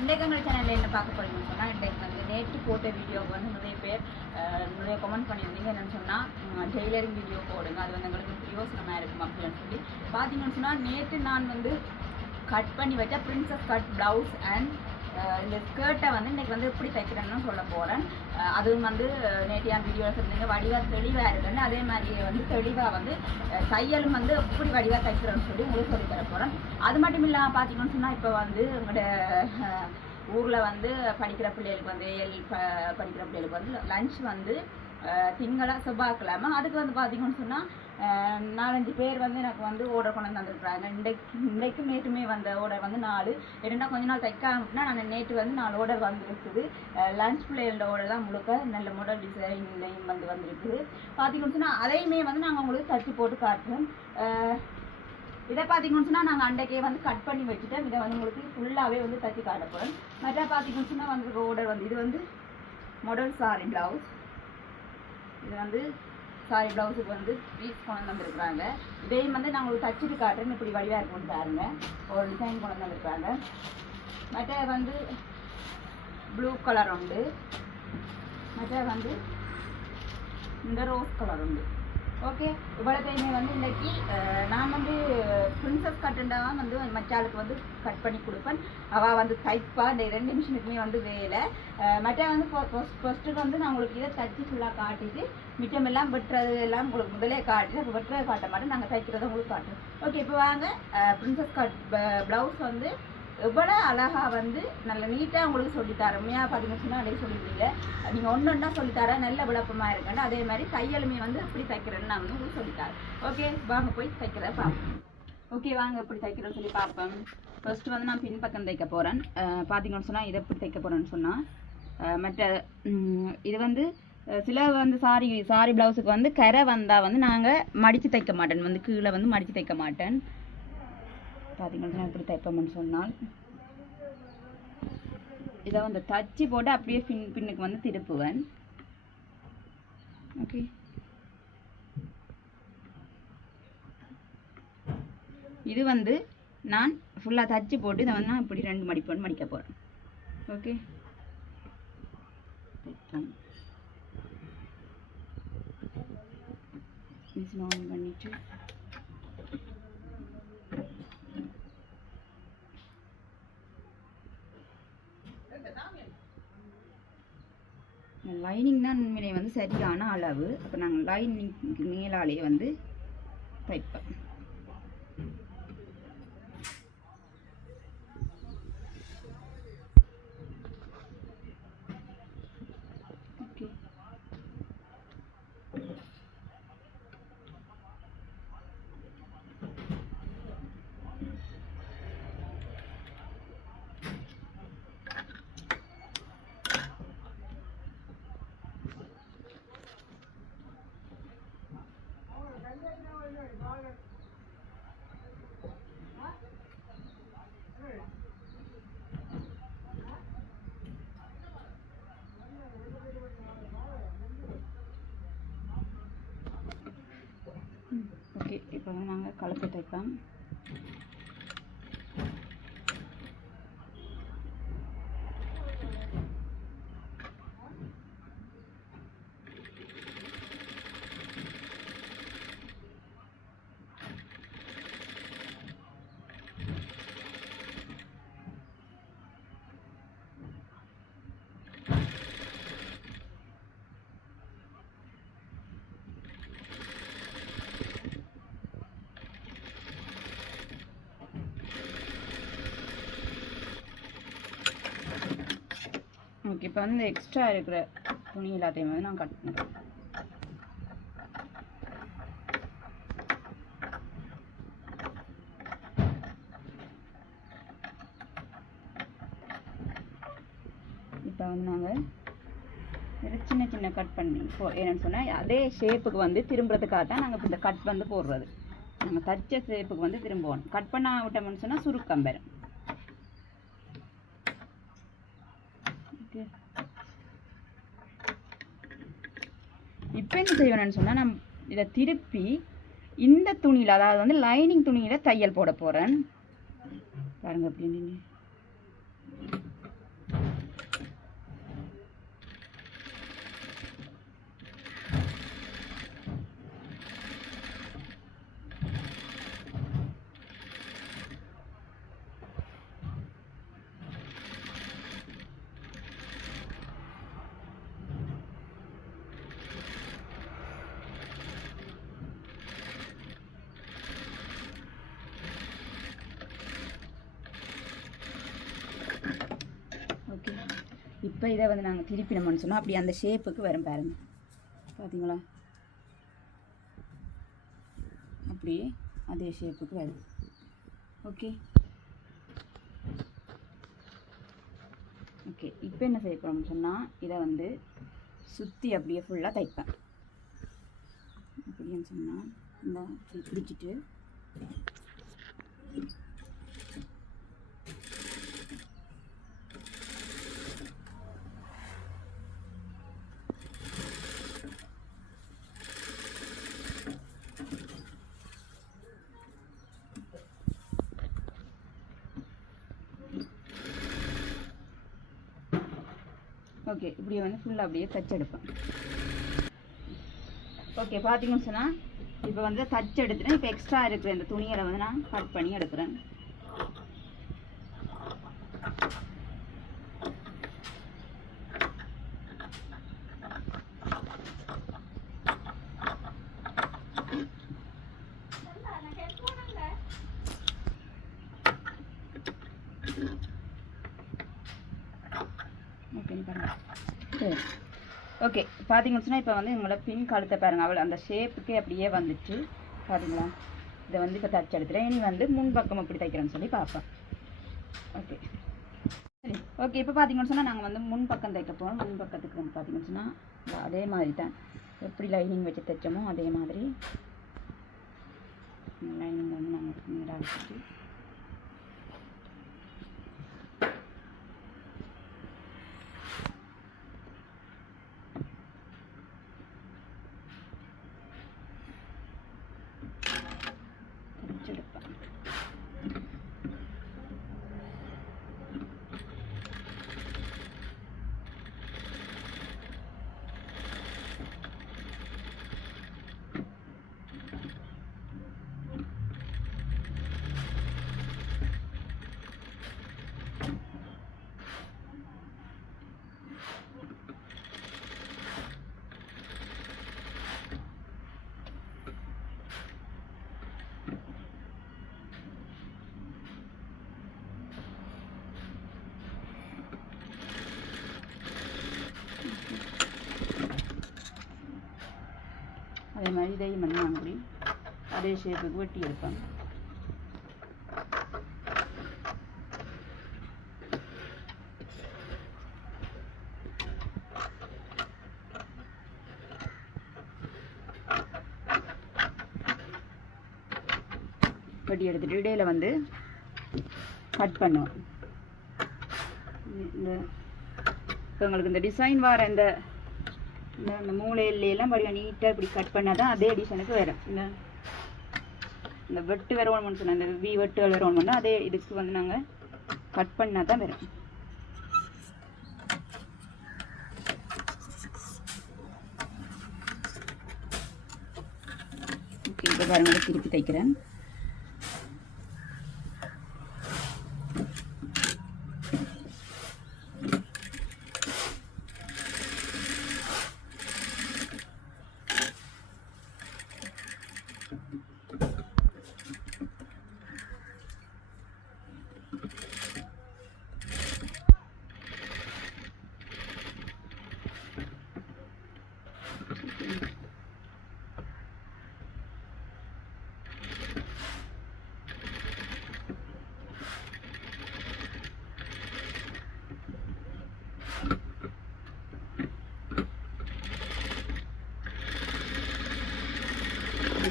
இன்றைக்கு எங்கள் சேனலில் என்ன பார்க்க போறீங்கன்னு சொன்னால், இன்றைக்கு வந்து நேற்று போட்ட வீடியோவுக்கு வந்து நிறைய பேர் நிறைய கமெண்ட் பண்ணியிருந்தீங்க. என்னென்னு சொன்னால் டெய்லரிங் வீடியோ போடுங்க, அது வந்து எங்களுக்கு பிரயோசனமாக இருக்கும் அப்படின்னு சொல்லி பார்த்தீங்கன்னு சொன்னால், நேற்று நான் வந்து கட் பண்ணி வச்ச பிரின்சஸ் கட் ப்ளவுஸ் அண்ட் இந்த ஸ்கர்ட்டை வந்து இன்றைக்கி வந்து எப்படி தைக்கிறேன்னு சொல்ல போகிறேன். அதுவும் வந்து நேற்றையான வீடியோவில் சொல்லியிருந்தீங்க வடிவாக தெளிவாக இருக்குன்னு, அதே மாதிரியே வந்து தெளிவாக வந்து தையலும் வந்து எப்படி வடிவாக தைக்கிறேன்னு சொல்லி உங்களுக்கு சொல்லி தர போகிறேன். அது மட்டும் இல்லாமல் பார்த்தீங்கன்னு சொன்னால், இப்போ வந்து எங்களோட ஊரில் வந்து படிக்கிற பிள்ளைகளுக்கு வந்து படிக்கிற பிள்ளைகளுக்கு வந்து லஞ்ச் வந்து திங்களா செவ்வாய்க்கிழமை. அதுக்கு வந்து பார்த்தீங்கன்னு சொன்னால் 4-5 பேர் வந்து எனக்கு வந்து ஆர்டர் கொண்டு வந்து வந்துருக்குறாங்க. இன்றைக்கும் நேற்றுமே வந்த ஆர்டர் வந்து 4. என்னென்னா கொஞ்ச நாள் தைக்காமனா நான் நேற்று வந்து 4 ஆர்டர் வந்துருக்குது. லஞ்ச் பிள்ளைகளோட ஆர்டர் தான் முழுக்க நல்ல மாடல் டிசைன்லையும் வந்துருக்குது. பார்த்தீங்கன்னு சொன்னால் அதையுமே வந்து நாங்கள் உங்களுக்கு தச்சு போட்டு காட்டுறோம். இதை பார்த்தீங்கன்னு சொன்னால் நாங்கள் அன்றைக்கே வந்து கட் பண்ணி வச்சுட்டோம். இதை வந்து உங்களுக்கு ஃபுல்லாகவே வந்து தச்சு காட்ட போகிறோம். மற்ற பார்த்தீங்கன்னு சொன்னால் வந்து ஆர்டர் வந்து இது வந்து மாடல் சாரி ப்ளவுஸ். இது வந்து சாரி ப்ளவுஸுக்கு வந்து பீஸ் கொண்டு வந்துருக்குறாங்க. இதையும் வந்து நான் உங்களுக்கு தச்சுட்டு காட்டுறேன், இப்படி வடிவாக இருக்கும்னு பாருங்க. ஒரு டிசைன் கொண்டு வந்துருக்குறாங்க. மற்ற வந்து ப்ளூ கலர் உண்டு, மற்ற வந்து இந்த ரோஸ் கலர் உண்டு. ஓகே, இவ்வளோத்தையுமே வந்து இன்றைக்கி நான் வந்து பிரின்சஸ் கட்டுண்டாக வந்து மச்சாளுக்கு வந்து கட் பண்ணி கொடுப்பேன். அவள் வந்து தைப்பா. இந்த 2 நிமிஷத்துக்குமே வந்து வேலை. மற்ற வந்து ஃபஸ்ட்டுக்கு வந்து நான் உங்களுக்கு இதை தச்சு ஃபுல்லாக காட்டிட்டு மிச்சமெல்லாம் வெட்டுறது எல்லாம் உங்களுக்கு முதலே காட்டிட்டு, அப்போ வெட்டுறதை காட்ட மாட்டேன், நாங்கள் தைக்கிறத உங்களுக்கு காட்டுறோம். ஓகே, இப்போ வாங்க. பிரின்சஸ் கட் ப்ளவுஸ் வந்து எவ்வளோ அழகாக வந்து நல்ல நீட்டாக உங்களுக்கு சொல்லித்தரேன். உண்மையாக பார்த்தீங்கன்னு சொன்னால் அப்படியே சொல்லிடுவீங்க. நீங்கள் ஒன்று ஒன்றா சொல்லித்தரேன், நல்ல விளப்பமாக இருக்கேன். அதே மாதிரி தையலுமே வந்து எப்படி தைக்கிறேன்னு நான் வந்து உங்களுக்கு சொல்லித்தரேன். ஓகே, வாங்க போய் தைக்கிறத பார்ப்போம். ஓகே, வாங்க எப்படி தைக்கிறேன்னு சொல்லி பார்ப்போம். ஃபஸ்ட்டு வந்து நான் பின்பக்கம் தைக்க போகிறேன். பார்த்தீங்கன்னு சொன்னால் இதை எப்படி தைக்க போகிறேன்னு சொன்னால், மற்ற இது வந்து சில வந்து சாரி ப்ளவுஸுக்கு வந்து கரை வந்தால் வந்து நாங்கள் மடித்து தைக்க மாட்டேன், வந்து கீழே வந்து மடித்து தைக்க மாட்டேன். பார்த்தீங்கன்னா இப்படி தைப்போம்னு சொன்னால் இதை வந்து தச்சு போட்டு அப்படியே பின்னுக்கு வந்து திருப்புவேன். ஓகே, இது வந்து நான் ஃபுல்லாக தச்சு போட்டு இதை வந்து நான் இப்படி 2 மடிப்பு மடிக்க போகிறேன். ஓகே, மிஷின் ஆன் பண்ணிட்டு லைனிங் தான் உண்மையிலே வந்து சரியான அளவு. அப்போ நாங்கள் லைனிங் மேலாலேயே வந்து தைப்போம். ஓகே, ஓகே, இப்போ வந்து நாங்கள் கலப்பு தைப்போம். ஓகே, இப்போ வந்து எக்ஸ்ட்ரா இருக்கிற துணி எல்லாத்தையும் வந்து நான் கட் பண்ணுறேன். இப்போ வந்து நாங்கள் சின்ன சின்ன கட் பண்ணி என்னென்னு சொன்னால் அதே ஷேப்புக்கு வந்து திரும்புறதுக்காக தான் நாங்கள் இப்போ இந்த கட் வந்து போடுறது. நாங்கள் தச்ச ஷேப்புக்கு வந்து திரும்புவோம். கட் பண்ண விட்டோம்னு சொன்னால் சுருக்கம் பெறும். இப்போ என்ன செய்வேன்னு சொன்னால், நான் இதை திருப்பி இந்த துணியில், அதாவது வந்து லைனிங் துணியில் தையல் போட போகிறேன். பாருங்க அப்படின்னு இப்போ இதை வந்து நாங்கள் திருப்பினோம்னு சொன்னால் அப்படி அந்த ஷேப்புக்கு வரும் பாருங்க, பார்த்தீங்களா? அப்படி அதே ஷேப்புக்கு வரும். Okay okay. இப்போ என்ன செய்ய போகிறோம்னு சொன்னால் இதை வந்து சுற்றி அப்படியே ஃபுல்லாக தைப்பேன். அப்படின்னு சொன்னால் இந்த பிடிச்சிட்டு ஓகே இப்படியே வந்து ஃபுல்லாக அப்படியே தச்செடுப்பேன். ஓகே பார்த்தீங்கன்னு சொன்னால் இப்போ வந்து தச்சு எடுத்துட்டேன். இப்போ எக்ஸ்ட்ரா இருக்கிற இந்த துணிகளை வந்து நான் கட் பண்ணி எடுக்கிறேன். சரி ஓகே பார்த்தீங்கன்னு சொன்னால் இப்போ வந்து எங்களோட பின் கழுத்தை பாருங்கள், அவள் அந்த ஷேப்புக்கே அப்படியே வந்துச்சு பார்த்தீங்களா? இதை வந்து இப்போ தச்சு எடுத்துகிறேன். இனி வந்து முன்பக்கம் எப்படி தைக்கிறேன்னு சொல்லி பார்ப்பேன். ஓகே சரி ஓகே. இப்போ பார்த்தீங்கன்னு சொன்னால் நாங்கள் வந்து முன்பக்கம் தைக்க போகிறோம். முன்பக்கத்துக்கு வந்து பார்த்தீங்கன்னு சொன்னால் அதே மாதிரி தான் எப்படி லைனிங் வச்சு தைச்சோமோ அதே மாதிரி லைனிங் வந்து நாங்கள் நேராக வச்சுட்டு அதே மாதிரி இதையும் பண்ணி அப்படி அதே ஷேப்புக்கு வெட்டி எடுப்பேன். வெட்டி எடுத்துட்டு இடையில வந்து கட் பண்ணுவோம். இந்த இப்போ உங்களுக்கு இந்த டிசைன் வர இந்த மூளையிலாம் படிக்க நீட்டாக இப்படி கட் பண்ணால் தான் அதே டிசைனுக்கு வரும். இந்த வெட்டு வரணும்னு சொன்னால் இந்த வி வெட்டுகள் வரணும்னா அதே இதுக்கு வந்து நாங்கள் கட் பண்ணால் தான் வரும். ஓகே இப்போ பாருங்கள் திருப்பி தைக்கிறேன்.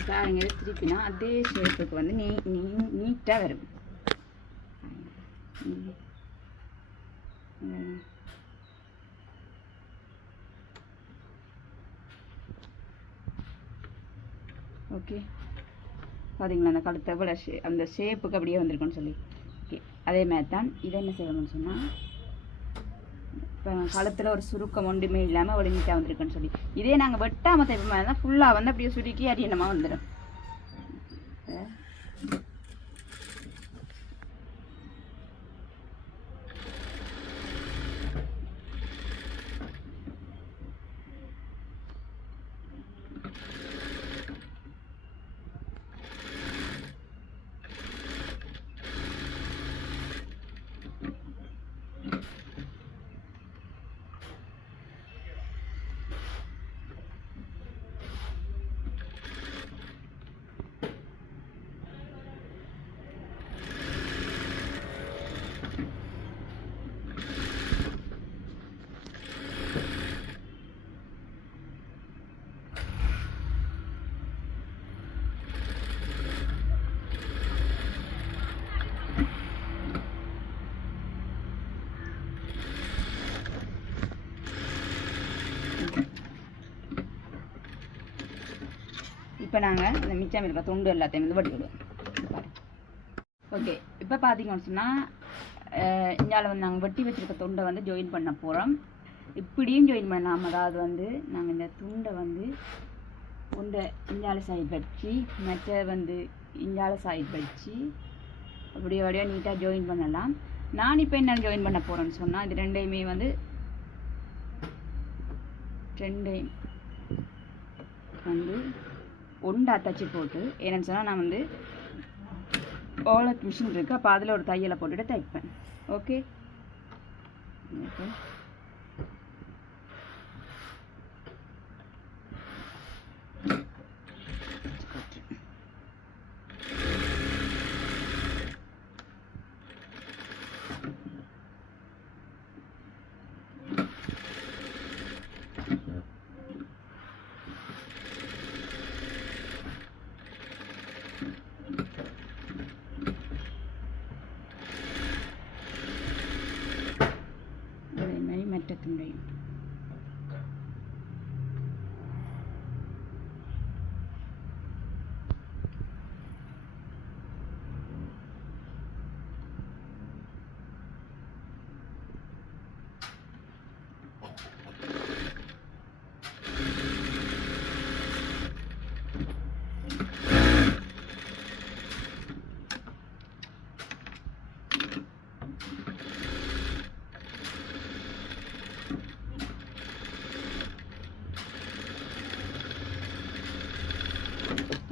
பாருங்க திருப்பினா அதே ஷேப்புக்கு வந்து நீட்டாக வரும். ஓகே பார்த்தீங்களா அந்த கழுத்தை எவ்வளோ அந்த ஷேப்புக்கு அப்படியே வந்திருக்குன்னு சொல்லி. ஓகே அதே மாதிரி தான் இதை என்ன செய்யணும்னு சொன்னால் இப்போ கழுத்தில் ஒரு சுருக்கம் ஒன்றுமே இல்லாமல் அவ்வளோ நீட்டாக வந்திருக்குன்னு சொல்லி இதே நாங்கள் வெட்டாமல் தைப்ப மாதிரி தான் ஃபுல்லாக வந்து அப்படியே சுருக்கி அரியணமாக வந்துடும். இப்போ நாங்கள் இந்த மிச்சம் இருக்க துண்டு எல்லாத்தையும் வந்து வெட்டி விடுவோம். ஓகே, இப்போ பார்த்தீங்கன்னு சொன்னால் இந்தியாவில் வந்து நாங்கள் வெட்டி வச்சுருக்க துண்டை வந்து ஜாயின் பண்ண போகிறோம். இப்படியும் ஜாயின் பண்ணலாம். அதாவது வந்து நாங்கள் இந்த துண்டை வந்து உண்டை இந்தியாவில் சைட் வச்சு மற்ற வந்து இந்தியாவில் சைட் வச்சு அப்படியே அப்படியே நீட்டாக ஜாயின் பண்ணலாம். நான் இப்போ என்ன ஜாயின் பண்ண போகிறேன்னு சொன்னால் இது ரெண்டையுமே வந்து ஒண்டா தச்சு போட்டு என்னென்னு சொன்னால் நான் வந்து ஓலக் மிஷின் இருக்குது. அப்போ அதில் ஒரு தையலை போட்டுட்டு தைப்பேன். ஓகே ஓகே துண்டையும்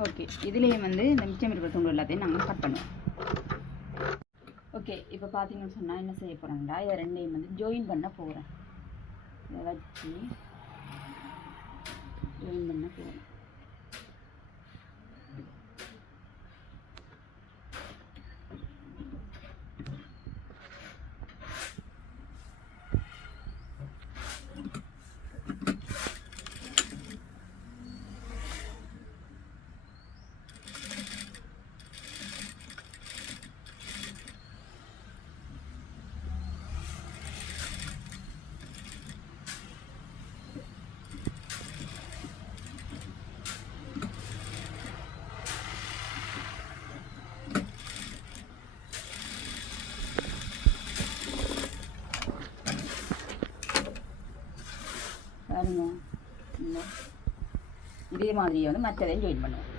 ஓகே, இதுலேயே வந்து இந்த மிச்சம் இருக்கிற துண்டு எல்லாத்தையும் நாங்கள் கட் பண்ணுவோம். ஓகே, இப்போ பார்த்தீங்கன்னு சொன்னால் என்ன செய்ய போகிறோம்டா, இதை ரெண்டையும் வந்து ஜாயின் பண்ண போகிறேன். இதை வச்சு ஜாயின் பண்ண போகிறேன். இதே மாதிரியே வந்து மற்றதையும் ஜாயின் பண்ணுவோம்.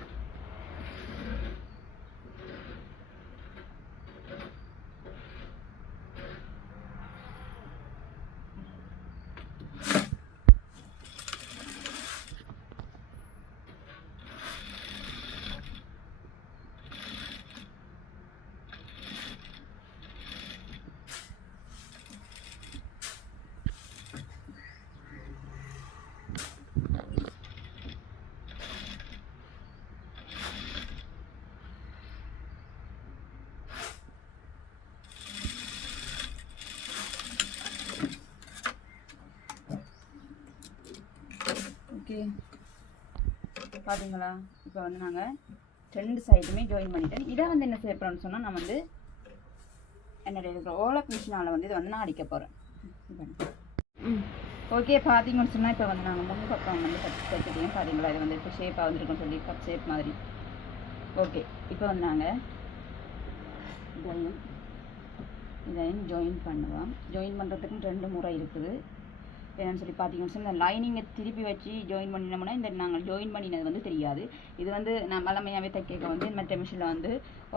ஓகே, பார்த்தீங்களா? இப்போ வந்து நாங்கள் ரெண்டு சைடுமே ஜாயின் பண்ணிட்டேன். இதை வந்து என்ன செய்ய போகிறோம்னு சொன்னால் நான் வந்து என்னுடைய இருக்கிற ஓலக் மிஷினால் வந்து இதை வந்து நான் அடிக்க போகிறேன். ஓகே, பார்த்தீங்கன்னு சொன்னால் இப்போ வந்து நாங்கள் முன் பக்கம் வந்து தைச்சிட்டேன். பார்த்தீங்களா? இது வந்து இப்போ ஷேப்பாக வந்துருக்குன்னு சொல்லி கப் ஷேப் மாதிரி. ஓகே, இப்போ வந்து நாங்கள் இதையும் ஜாயின் பண்ணுவோம். ஜாயின் பண்ணுறதுக்கு ரெண்டு முறை இருக்குது. என்னன்னு சொல்லி பார்த்தீங்கன்னு சொன்னால் இந்த லைனிங்கை திருப்பி வச்சு ஜாயின் பண்ணினோம்னா இந்த நாங்கள் ஜாயின் பண்ணினது வந்து தெரியாது. இது வந்து நான் மலமையாகவே தைக்க வந்து மற்ற மிஷினில் வந்து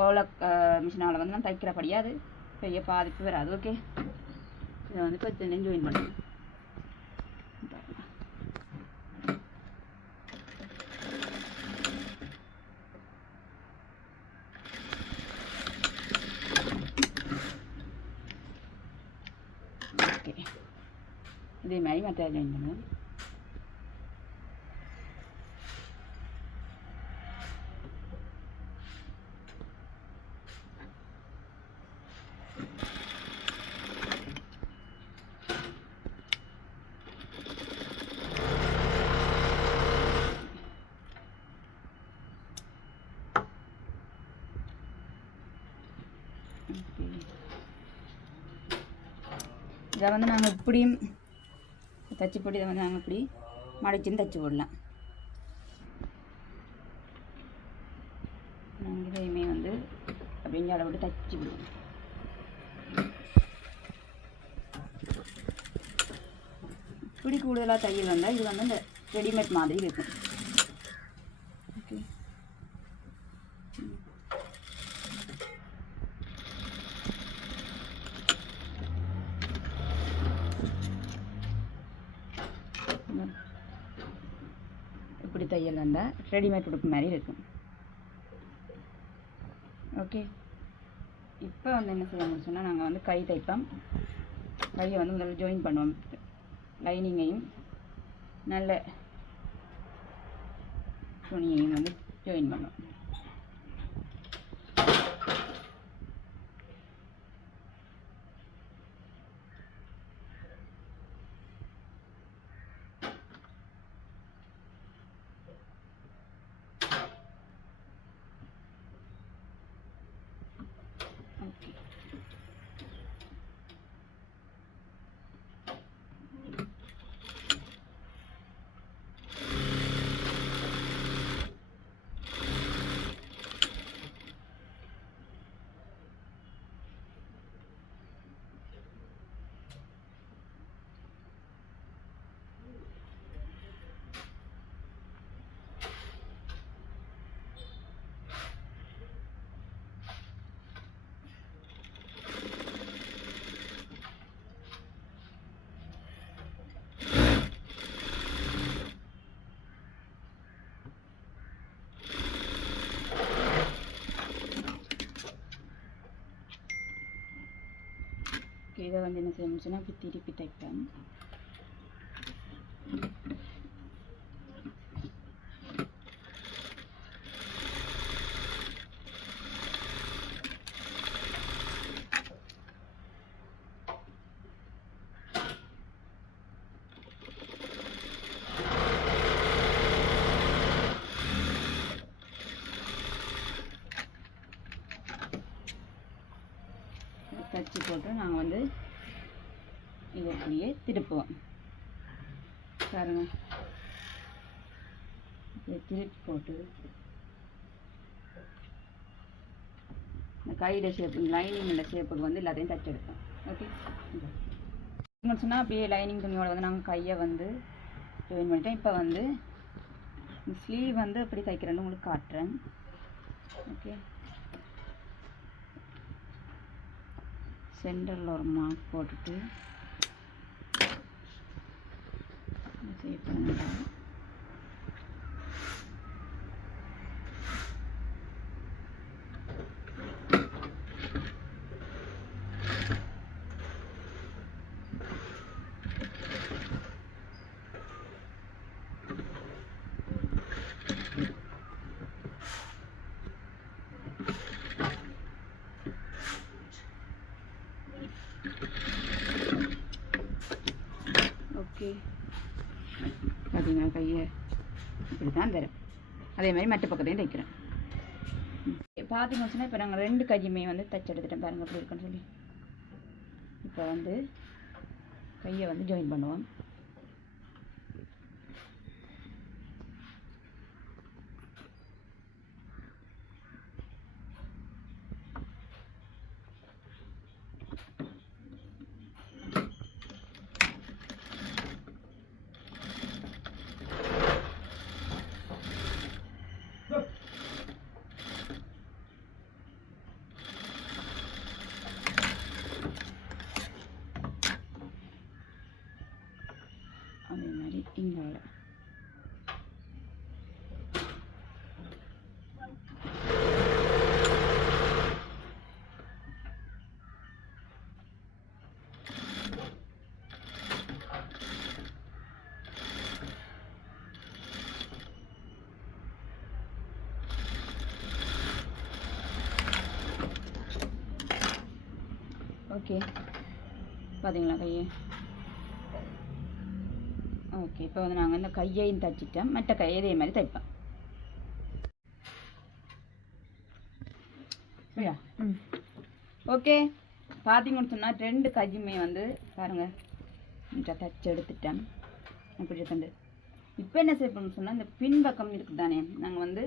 ஓலக் மிஷினால் வந்து நான் தைக்கிறபடியாது பெரிய பாதிப்பு வராது. ஓகே, இதை வந்து இப்போ ஜாயின் பண்ணுவேன். ஓகே, இதே மாதிரி மற்ற ஜாயின் பண்ணுவேன். இதை வந்து நாங்கள் இப்படியும் தச்சு போட்டு இதை வந்து நாங்கள் இப்படி மடிச்சுன்னு தச்சு போடலாம். இப்படி கூடுதலாக தையல் வந்தால் இது வந்து இந்த ரெடிமேட் மாதிரி இருக்கும். ஓகே, இப்படி தையல் வந்தால் ரெடிமேட் உடுப்பு மாதிரி இருக்கும். ஓகே, இப்போ வந்து என்ன செய்யணும்னு சொன்னால் நாங்கள் வந்து கை தைப்போம். கையை வந்து முதல்ல ஜாயின் பண்ணுவோம், லைனிங்கையும் நல்ல துணியையும் வந்து ஜாயின் பண்ணுவோம். இதை வந்து என்ன செய்யணும்னு சொன்னால் இப்படி திருப்பி தைப்பேன். தச்சு போட்டு நாங்கள் வந்து இதை அப்படியே திருப்புவோம். பாருங்க, இதை திருப்பி போட்டு இந்த கையிட ஷேப்பு, லைனிங்கில் ஷேப்புக்கு வந்து எல்லாத்தையும் தச்சு எடுப்போம். ஓகே, சொன்னால் அப்படியே லைனிங் துணியோட வந்து நாங்கள் கையை வந்து ஜாயின் பண்ணிட்டேன். இப்போ வந்து ஸ்லீவ் வந்து எப்படி தைக்கிறேன்னு உங்களுக்கு காட்டுறேன். ஓகே, சென்டரில் ஒரு மார்க் போட்டுட்டு சேவ் பண்ணுறேன். ஓகே, பார்த்தீங்கன்னா கையை இப்படி தான் தரேன். அதே மாதிரி மற்ற பக்கத்தையும் தைக்கிறேன். பார்த்தீங்கன்னு சொன்னால் இப்போ நாங்கள் 2 கையுமே வந்து தைச்சு எடுத்துட்டேன். பாருங்கள் எப்படி இருக்குன்னு சொல்லி. இப்போ வந்து கையை வந்து ஜாயின் பண்ணுவோம். அதே மாதிரி இங்கால ஓகே, பார்த்தீங்களா கையை? ஓகே, இப்போ வந்து நாங்கள் இந்த கையையும் தைச்சிட்டோம். மற்ற கையை இதே மாதிரி தைப்போம். சரியா? ஓகே, பார்த்தீங்கன்னு சொன்னால் 2 கையுமே வந்து பாருங்கள் தைச்சு எடுத்துட்டேன். இப்படி தண்டு இப்போ என்ன செய்யணும்னு சொன்னால் இந்த பின்பக்கம் இருக்குது தானே, நாங்கள் வந்து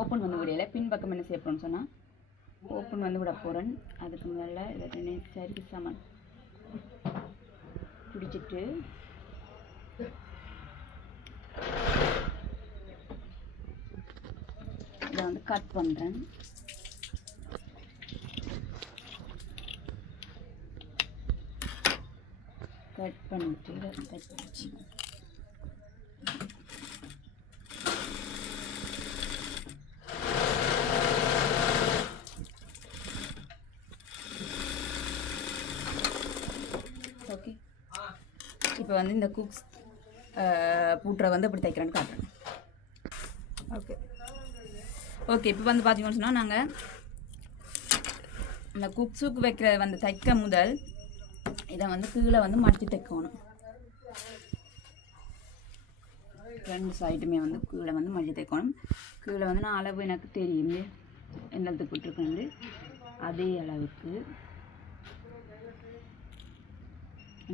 ஓப்பன் பண்ண முடியலை. பின்பக்கம் என்ன செய்யணும்னு சொன்னால் ஓப்பன் வந்து விட போகிறேன். அதுக்கு மேலே இதை சரிக்கு சமன் பிடிச்சிட்டு இதை வந்து கட் பண்ணுறேன். கட் பண்ணிட்டு கட் பண்ணிச்சு. ஓகே, இப்போ வந்து இந்த குக்ஸ் பூட்டரை வந்து இப்படி தைக்கிறேன்னு காட்டுறேன். ஓகே ஓகே இப்போ வந்து பார்த்தீங்கன்னு சொன்னால் நாங்கள் இந்த குக்ஸுக்கு வைக்கிற வந்து தைக்க முதல் இதை வந்து கீழே வந்து மடித்து தைக்கணும். ரெண்டு சைடுமே வந்து கீழே வந்து மடித்து தைக்கணும். கீழே வந்து நான் அளவு எனக்கு தெரியும் என்னத்துக்கு போட்டிருக்கேன், அதே அளவுக்கு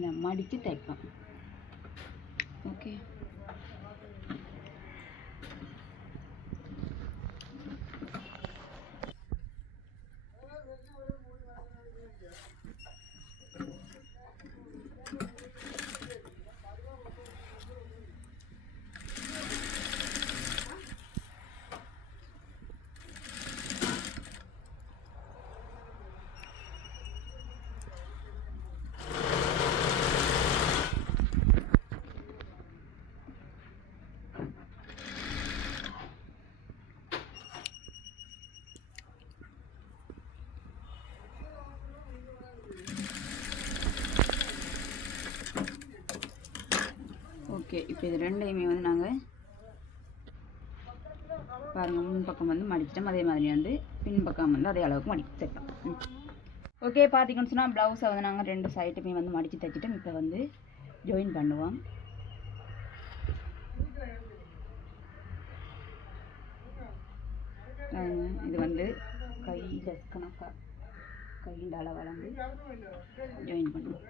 நான் மடித்து தைப்பேன். ஓகே, ஓகே இப்போ இது ரெண்டையுமே வந்து நாங்கள் பாருங்கள், முன் பக்கம் வந்து மடிச்சிட்டோம். அதே மாதிரி வந்து பின் பக்கம் வந்து அதே அளவுக்கு மடித்து தைப்போம். ஓகே, பார்த்தீங்கன்னு சொன்னால் ப்ளவுஸை வந்து நாங்கள் ரெண்டு சைடுமே வந்து மடித்து தைச்சிட்டோம். இப்போ வந்து ஜாயின் பண்ணுவோம். இது வந்து கையில் கணக்காக கையின் அளவு வந்து ஜாயின் பண்ணுவோம்.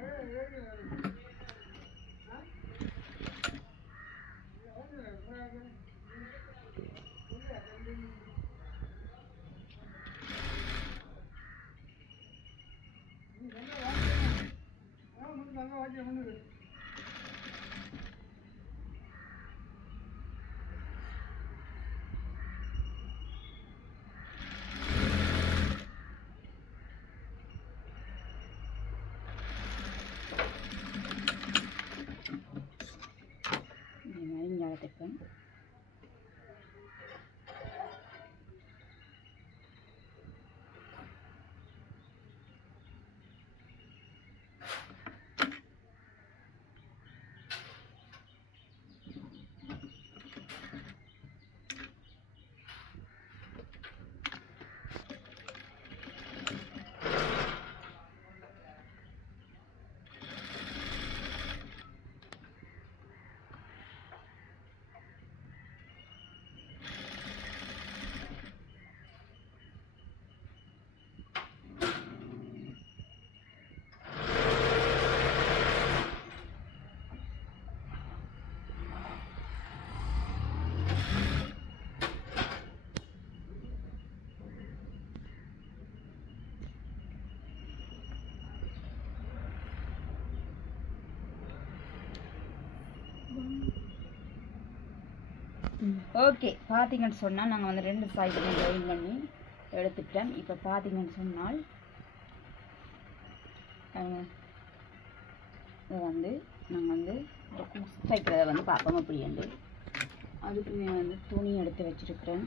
தைப்பேன். ஓகே, பார்த்தீங்கன்னு சொன்னால் நாங்கள் வந்து ரெண்டு சைடுமே ஜாயின் பண்ணி எடுத்துட்டோம். இப்போ பார்த்தீங்கன்னு சொன்னால் இதை வந்து நாங்கள் வந்து தைக்கிறத வந்து பார்ப்போம் அப்படின்ட்டு. அதுக்குமே வந்து துணி எடுத்து வச்சுருக்கிறேன்.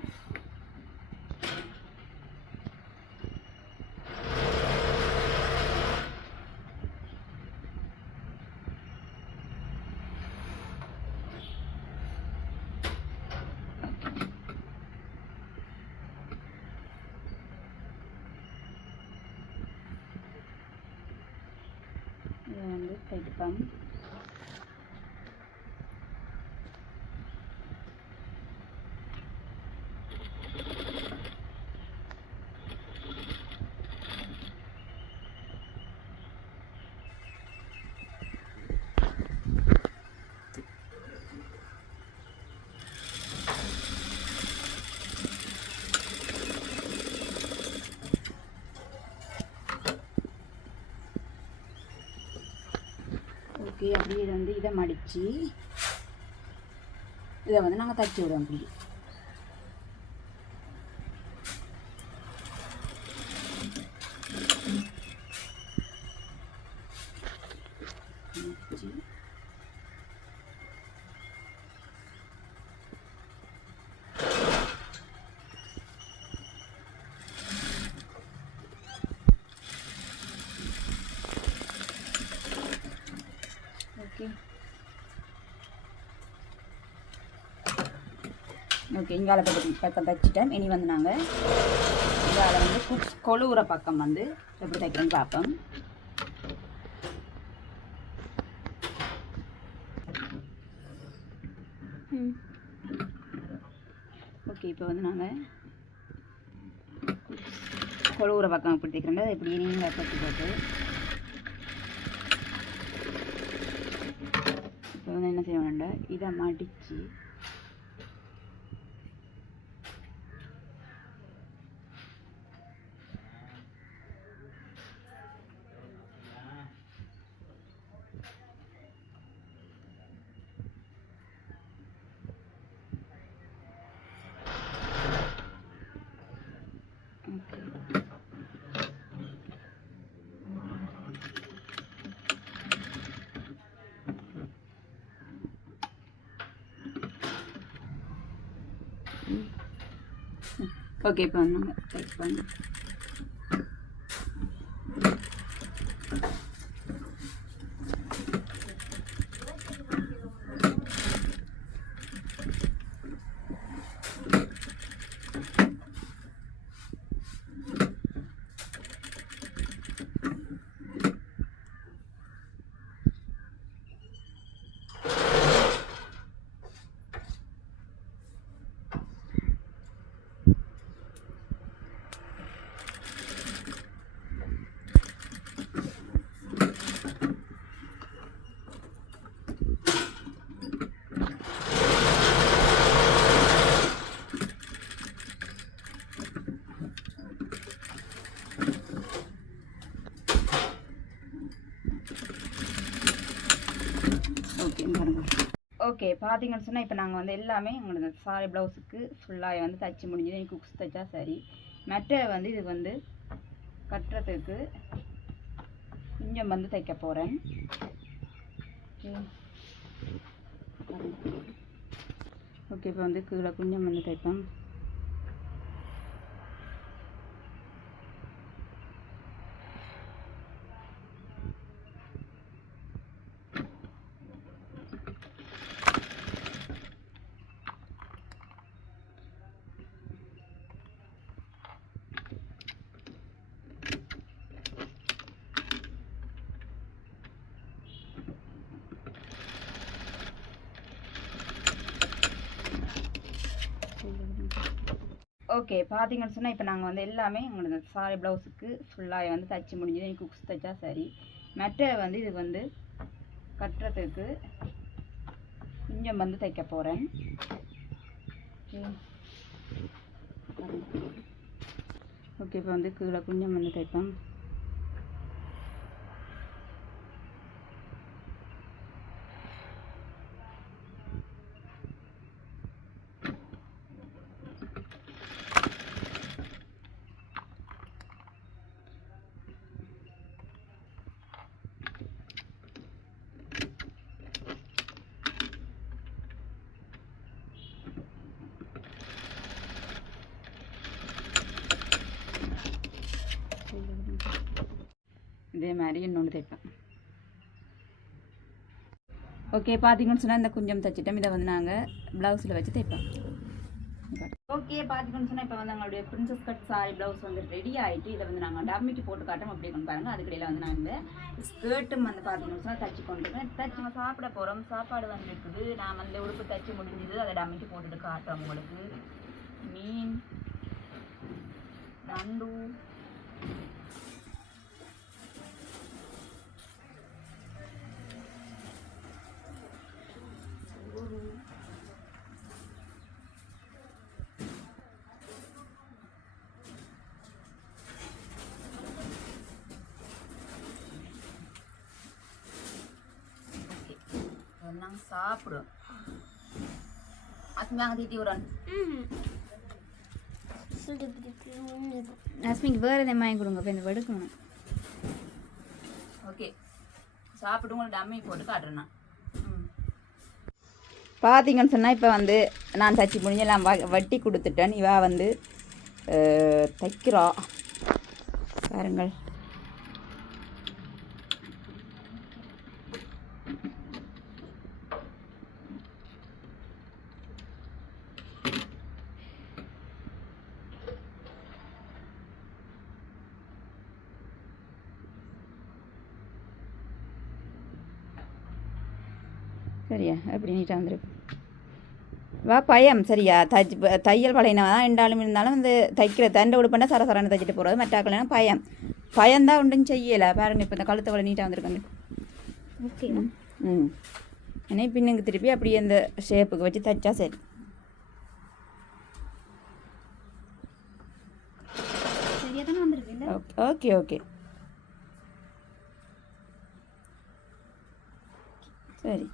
இதை வந்து தைப்பேன். ஓகே, அப்படியே வந்து இதை மடித்து இதை வந்து நாங்கள் தச்சு விடுவோம் அப்படி. ஓகே ஓகே இங்கால பக்கம் தைச்சிட்டேன். இனி வந்து நாங்கள் இங்கால வந்து கொழுவுற பக்கம் வந்து எப்படி தைக்கிறேன்னு பார்ப்போம். ஓகே இப்போ வந்து நாங்கள் கொழுவுற பக்கம் எப்படி தைக்கிறோங்க இப்படி நீங்கள் தைச்சி போட்டு இப்போ வந்து என்ன செய்ய வேண்டாம், இதை மடித்து ஓகே இப்போ வந்து டைப் பண்ணி ஓகே பார்த்தீங்கன்னு சொன்னால் இப்போ நாங்கள் வந்து எல்லாமே எங்களோட சாரி ப்ளவுஸுக்கு ஃபுல்லாக வந்து தைச்சி முடிஞ்சது. எனக்கு குக்ஸ் தைச்சா சரி. மெட்டை வந்து இது வந்து கட்டுறதுக்கு கொஞ்சம் வந்து தைக்க போகிறேன். ஓகே இப்போ வந்து கீழே கொஞ்சம் வந்து தைப்பேன். ஓகே பார்த்தீங்கன்னு சொன்னால் இப்போ நாங்கள் வந்து எல்லாமே எங்களோட சாரி ப்ளவுஸுக்கு ஃபுல்லாக வந்து தைச்சி முடிஞ்சது. எனக்கு குக்ஸ் தைச்சா சரி. மெட்டை வந்து இது வந்து கட்டுறதுக்கு கொஞ்சம் வந்து தைக்க போகிறேன். ஓகே இப்போ வந்து கீழே கொஞ்சம் வந்து தைப்பேன். இதே மாதிரி இன்னொன்று தைப்பேன். ஓகே பார்த்தீங்கன்னு சொன்னால் இந்த கொஞ்சம் தைச்சிட்டோம். இதை வந்து நாங்கள் ப்ளவுஸில் வச்சு தைப்போம். ஓகே பார்த்தீங்கன்னு சொன்னால் இப்போ வந்து எங்களுடைய பிரின்சஸ் கட் சாரி ப்ளவுஸ் வந்து ரெடி ஆகிட்டு இதை வந்து நாங்கள் டம்மிக்கு போட்டு காட்டும் அப்படி கொண்டு பாருங்கள். அதுக்கடையில் வந்து நான் இந்த ஸ்கர்ட்டும் வந்து பார்த்தீங்கன்னு சொன்னால் தைச்சி கொண்டுருக்கேன். தைச்சி நம்ம சாப்பிட போகிறோம். சாப்பாடு வந்து இருக்குது. நான் வந்து உடுப்பு தைச்சி முடிஞ்சது. அதை டம்மிக்கு போட்டுட்டு காட்டுறோம் உங்களுக்கு. மீன் நண்டு நாங்கள் சாப்பிடுவோம். அஸ்மியாங்க தீட்டி விடுறேன். அஸ்மிக்கு வேறு எதை வாங்கி கொடுங்க இப்போ இந்த வெடுக்கணும். ஓகே சாப்பிட்டு உங்களுக்கு டம்மி போட்டு காட்டுறேன் நான். பார்த்தீங்கன்னு சொன்னால் இப்போ வந்து நான் தச்சு முடிஞ்செல்லாம் வட்டி கொடுத்துட்டேன். இவா வந்து தைக்கிறா பாருங்கள். சரியா எப்படி நீட்டாக வந்துருக்கு. வா பயம் சரியா தையல் பழையனா தான் எண்டாலும் இருந்தாலும் வந்து தைக்கிற தண்டை உடுப்பண்டா சரசரன்னு தைச்சிட்டு போகிறது. மற்றாக்கள்னா பயம்தான் ஒன்றும் செய்யலை பாருங்க. இப்போ இந்த கழுத்தை வளை நீட்டாக வந்துருக்காங்க. ஓகே ஏன்னா பின்னுக்கு திருப்பி அப்படியே அந்த ஷேப்புக்கு வச்சு தைச்சா சரி. ஓகே ஓகே சரி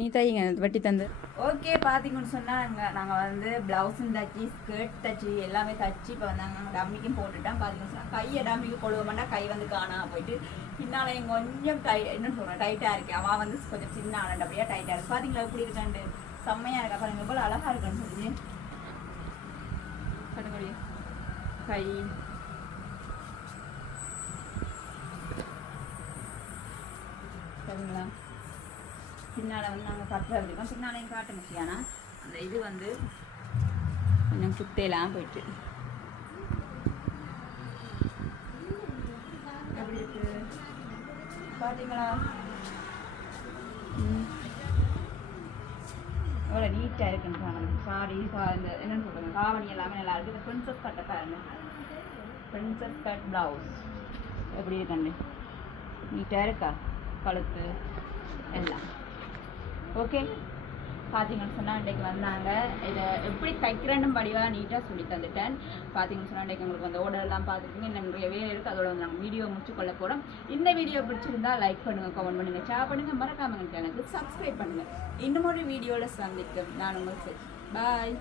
நீ தைங்க வட்டி தந்து. ஓகே பார்த்தீங்கன்னு சொன்னால் நாங்கள் வந்து ப்ளவுஸும் தச்சு ஸ்கர்ட் தச்சு எல்லாமே தச்சு இப்போ வந்து நாங்கள் டம்மிக்கும் போட்டுட்டோம். பார்த்தீங்கன்னு சொன்னால் கையை டம்மிக்கு கொழுவ மாட்டா கை வந்து காணாமல் போயிட்டு பின்னால் கொஞ்சம் என்ன சொல்கிறேன் டைட்டாக இருக்கு. அவன் வந்து கொஞ்சம் சின்ன ஆனண்டு அப்படியே டைட்டாக இருக்குது. பார்த்தீங்களா எப்படி இருக்காண்டு செம்மையாக இருக்கா பாருங்க. போல் அழகாக இருக்குன்னு சொல்லி கட்டுக்கூடிய கை சரிங்களா. பின்னால் வந்து நாங்கள் கட்டுறது இருக்கோம். பின்னாலையும் காட்ட முடியானா அந்த இது வந்து கொஞ்சம் குத்தையெல்லாம் போயிட்டு எப்படி இருக்கு பார்த்தீங்களா. எவ்வளோ நீட்டாக இருக்குன்னு சொன்னாங்க. சாரி இந்த என்னென்னு சொல்கிறாங்க காவணி எல்லாமே நல்லா இருக்குது. இந்த பிரின்சஸ் கட்டை பாருங்க. பிரின்சஸ் கட் ப்ளவுஸ் எப்படி இருக்கண்டு நீட்டாக இருக்கா கழுத்து எல்லாம். ஓகே பார்த்தீங்கன்னு சொன்னால் இன்றைக்கு வந்தாங்க. இதை எப்படி தைக்கிறேன்னு படிவாக நீட்டாக சொல்லி தந்துட்டேன். பார்த்தீங்கன்னு சொன்னால் இன்றைக்கு உங்களுக்கு வந்து ஓர்டர்லாம் பார்த்துருக்கீங்க. இன்னும் நிறைய வேலை இருக்குது. அதோட வந்து நாங்கள் வீடியோ முடிச்சு கொள்ள போகிறோம். இந்த வீடியோ பிடிச்சிருந்தா லைக் பண்ணுங்கள், கமெண்ட் பண்ணுங்கள், ஷேர் பண்ணுங்கள், மறக்காம சேனலுக்கு சப்ஸ்கிரைப் பண்ணுங்கள். இன்னும் ஒரு வீடியோவில் சந்திக்கும் நான் உங்களுக்கு பாய்.